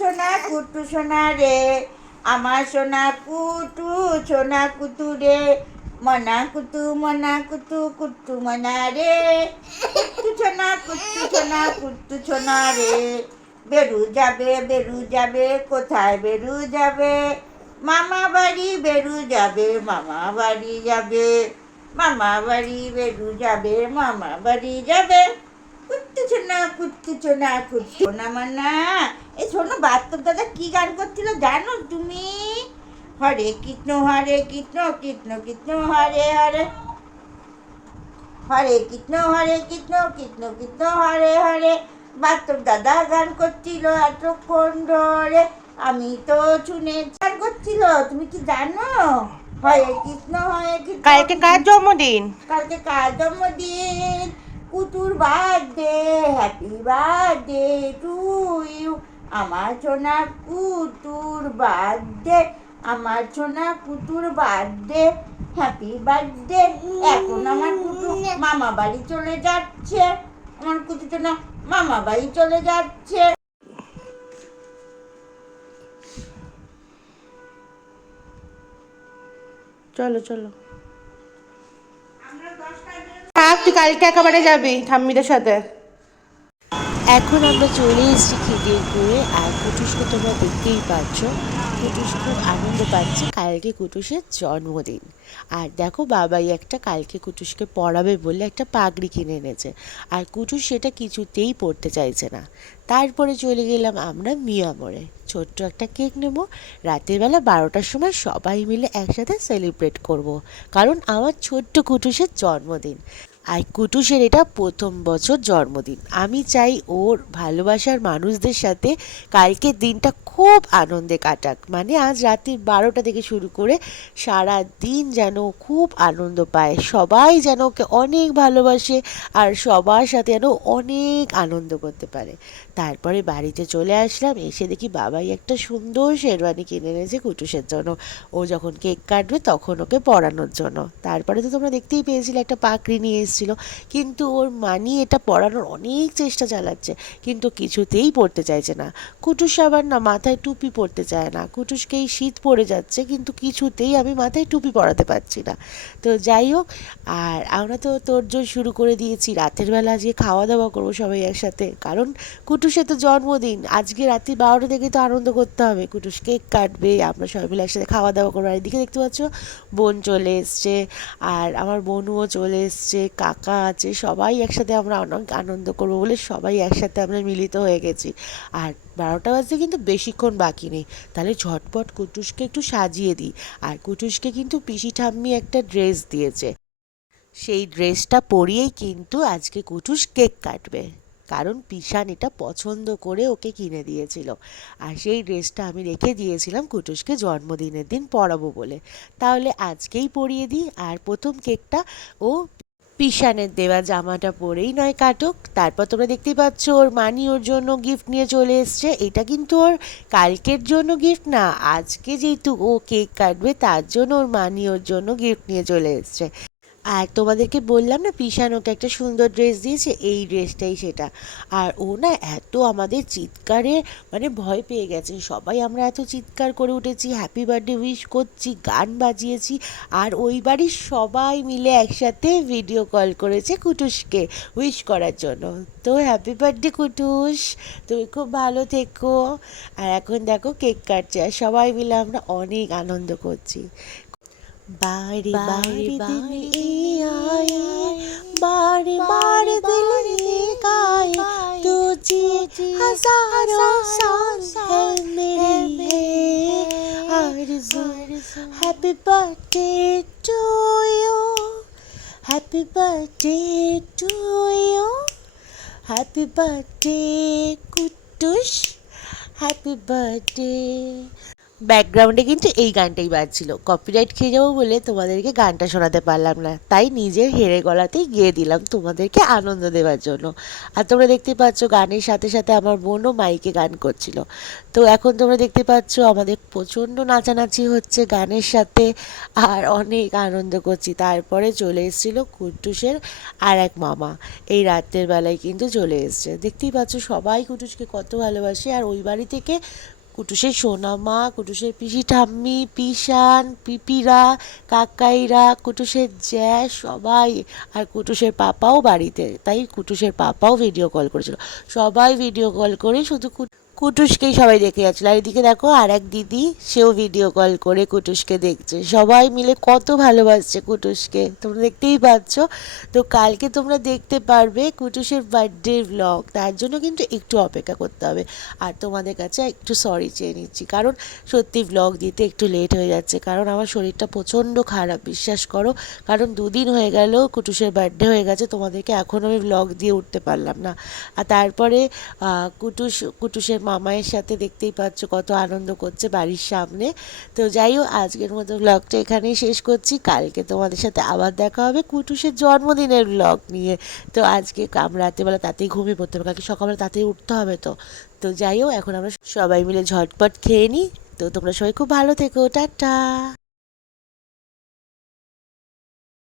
সোনা রে, আমার সোনা কুতু রে, মনা কুতু মনা রে, কুতু সোনা রে। বেরু যাবে কোথায় বেরু যাবে, মামা বাড়ি বেরু যাবে, মামা বাড়ি যাবে, মামা বাড়ি বেরু যাবে, মামা বাড়ি যাবে। কুত্তু সোনা মানা। এই শোনো, বাস্তব দাদা কি গান করছিল জানো তুমি? হরে কৃষ্ণ কৃষ্ণ কৃষ্ণ হরে হরে, হরে কৃষ্ণ কৃষ্ণ কৃষ্ণ হরে হরে। বাস্তব দাদা গান করছিল এতক্ষণ ধরে, আমি তো শুনে গান করছিল। তুমি কি জানো? হরে কৃষ্ণ কালকে কার জন্মদিন? কালকে কার জন্মদিন? Kutur birthday, happy birthday to you. আমার সোনা কুতুর বার্থডে, আমার সোনা কুতুর বার্থডে, হ্যাপি বার্থডে। এখন আমার কুতু মামা বাড়ি চলে যাচ্ছে, আমার কুতু সোনা মামা বাড়ি চলে যাচ্ছে। চলো চলো, তুই কালকে একেবারে যাবি ঠাম্মিদের সাথে। এখন আমরা চলে এসেছি খিদিরপুরে। আর কুটুসকে তোমরা দেখতেই পাচ্ছ, কুটুস খুব আনন্দ পাচ্ছে, কালকে কুটুসের জন্মদিন। আর দেখো, বাবাই একটা কালকে কুটুসকে পড়াবে বলে একটা পাগড়ি কিনে এনেছে, আর কুটুস সেটা কিছুতেই পড়তে চাইছে না। তারপরে চলে গেলাম আমরা মিয়া মোড়ে, ছোট্ট একটা কেক নেবো। রাতের বেলা 12টার সময় সবাই মিলে একসাথে সেলিব্রেট করব, কারণ আমার ছোট্ট কুটুসের জন্মদিন। আর কুটুসের এটা প্রথম বছর জন্মদিন। আমি চাই ওর ভালোবাসার মানুষদের সাথে কালকের দিনটা খুব আনন্দে কাটাক, মানে আজ রাত্রি 12টা থেকে শুরু করে সারা দিন যেন খুব আনন্দ পায়, সবাই যেন ওকে অনেক ভালোবাসে, আর সবার সাথে যেন অনেক আনন্দ করতে পারে। তারপরে বাড়িতে চলে আসলাম, এসে দেখি বাবাই একটা সুন্দর শেরওয়ানি কিনে এনেছে কুটুসের জন্য, ও যখন কেক কাটবে তখন ওকে পরানোর জন্য। তারপরে তো তোমরা দেখতেই পেয়েছিলে একটা পাকড়ি নিয়ে এসেছিল, কিন্তু ওর মানি এটা পরানোর অনেক চেষ্টা চালাচ্ছে, কিন্তু কিছুতেই পরতে চাইছে না। কুটুস আবার না মাথায় টুপি পরতে চায় না, কুটুসকে এই শীত পড়ে যাচ্ছে, কিন্তু কিছুতেই আমি মাথায় টুপি পরাতে পারছি না। তো যাই হোক, আর আমরা তো তোড়জোড় শুরু করে দিয়েছি, রাতের বেলা আজকে খাওয়া দাওয়া করবো সবাই একসাথে, কারণ কুটুসের তো জন্মদিন। আজকে রাত্রি 12টা থেকে তো আনন্দ করতে হবে, কুটুস কেক কাটবে, আমরা সবাই মিলে একসাথে খাওয়া দাওয়া করবো। আর এদিকে দেখতে পাচ্ছ বোন চলে এসছে, আর আমার বোনও চলে এসছে, কাকা আছে, সবাই একসাথে আমরা অনেক আনন্দ করবো বলে সবাই একসাথে আমরা মিলিত হয়ে গেছি। আর 12টা বাজতে কিন্তু বেশিক্ষণ বাকি নেই, তাহলে ঝটপট কুটুসকে একটু সাজিয়ে দিই। আর কুটুসকে কিন্তু পিসি ঠাম্মি একটা ড্রেস দিয়েছে, সেই ড্রেসটা পরিয়েই কিন্তু আজকে কুটুস কেক কাটবে, কারণ পিসান এটা পছন্দ করে ওকে কিনে দিয়েছিল। আর সেই ড্রেসটা আমি রেখে দিয়েছিলাম কুটুসকে জন্মদিনের দিন পরাবো বলে, তাহলে আজকেই পরিয়ে দিই। আর প্রথম কেকটা ও পিসানের দেওয়া জামাটা পরেই নয় কাটুক। তারপর তোমরা দেখতেই পাচ্ছ ওর মানি ওর জন্য গিফট নিয়ে চলে এসছে। এটা কিন্তু ওর কালকের জন্য গিফট না, আজকে যেহেতু ও কেক কাটবে তার জন্য ওর মানি ওর জন্য গিফট নিয়ে চলে এসছে। আর তোমাদেরকে বললাম না পিসান ওকে একটা সুন্দর ড্রেস দিয়েছে, এই ড্রেসটাই সেটা। আর ও না এত আমাদের চিৎকারে মানে ভয় পেয়ে গেছে, সবাই আমরা এত চিৎকার করে উঠেছি, হ্যাপি বার্থডে উইশ করছি, গান বাজিয়েছি। আর ওই বাড়ির সবাই মিলে একসাথে ভিডিও কল করেছে কুটুসকে উইশ করার জন্য। তো হ্যাপি বার্থডে কুটুস, তুমি খুব ভালো থেকো। আর এখন দেখো কেক কাটছে, আর সবাই মিলে আমরা অনেক আনন্দ করছি। बारी बारी दिन ये आए, बारी बारी दिल ये गाए, तुझे हजारों साल है मेरी है आरज़ू। Happy birthday to you, happy birthday to you, happy birthday Kutus, happy birthday. ব্যাকগ্রাউন্ডে কিন্তু এই গানটাই বাজছিল। কপিরাইট খেয়ে যাবো বলে তোমাদেরকে গানটা শোনাতে পারলাম না, তাই নিজের হেঁড়ে গলাতেই গেয়ে দিলাম তোমাদেরকে আনন্দ দেওয়ার জন্য। আর তোমরা দেখতে পাচ্ছ গানের সাথে সাথে আমার বোনও মাইকে গান করছিল। তো এখন তোমরা দেখতে পাচ্ছ আমাদের প্রচণ্ড নাচানাচি হচ্ছে গানের সাথে, আর অনেক আনন্দ করছি। তারপরে চলে এসেছিলো কুট্টুসের আর এক মামা, এই রাতের বেলায় কিন্তু চলে এসছে। দেখতেই পাচ্ছ সবাই কুটুসকে কত ভালোবাসে। আর ওই বাড়ি থেকে কুটুসের সোনামা, কুটুসের পিসি ঠাম্মি, পিসান, পিপিরা, কাকাইরা, কুটুসের জ্যাস সবাই, আর কুটুসের পাপাও বাড়িতে, তাই কুটুসের পাপাও ভিডিও কল করেছিল। সবাই ভিডিও কল করে শুধু কুটুসকেই সবাই দেখে যাচ্ছিল। আর এদিকে দেখো আর এক দিদি, সেও ভিডিও কল করে কুটুসকে দেখছে। সবাই মিলে কত ভালোবাসছে কুটুসকে, তোমরা দেখতেই পাচ্ছ। তো কালকে তোমরা দেখতে পারবে কুটুসের বার্থডে ব্লগ, তার জন্য কিন্তু একটু অপেক্ষা করতে হবে। আর তোমাদের কাছে একটু সরি চেয়ে নিচ্ছি, কারণ সত্যি ব্লগ দিতে একটু লেট হয়ে যাচ্ছে, কারণ আমার শরীরটা প্রচণ্ড খারাপ, বিশ্বাস করো। কারণ 2 দিন হয়ে গেল কুটুসের বার্থডে হয়ে গেছে, তোমাদেরকে এখনও আমি ব্লগ দিয়ে উঠতে পারলাম না। আর তারপরে কুটুসের মামায়ের সাথে দেখতেই পাচ্ছ কত আনন্দ করছে বাড়ির সামনে। তো যাই হোক, আজকের মতো ব্লগটা এখানেই শেষ করছি। কালকে তোমাদের সাথে আবার দেখা হবে কুটুসের জন্মদিনের ব্লগ নিয়ে। তো আজকে রাতেবেলা তাতেই ঘুমিয়ে পড়তে হবে, কালকে সকালবেলা তাতেই উঠতে হবে। তো তো যাই হোক, এখন আমরা সবাই মিলে ঝটপট খেয়ে নিই। তো তোমরা সবাই খুব ভালো থেকো, টাটা।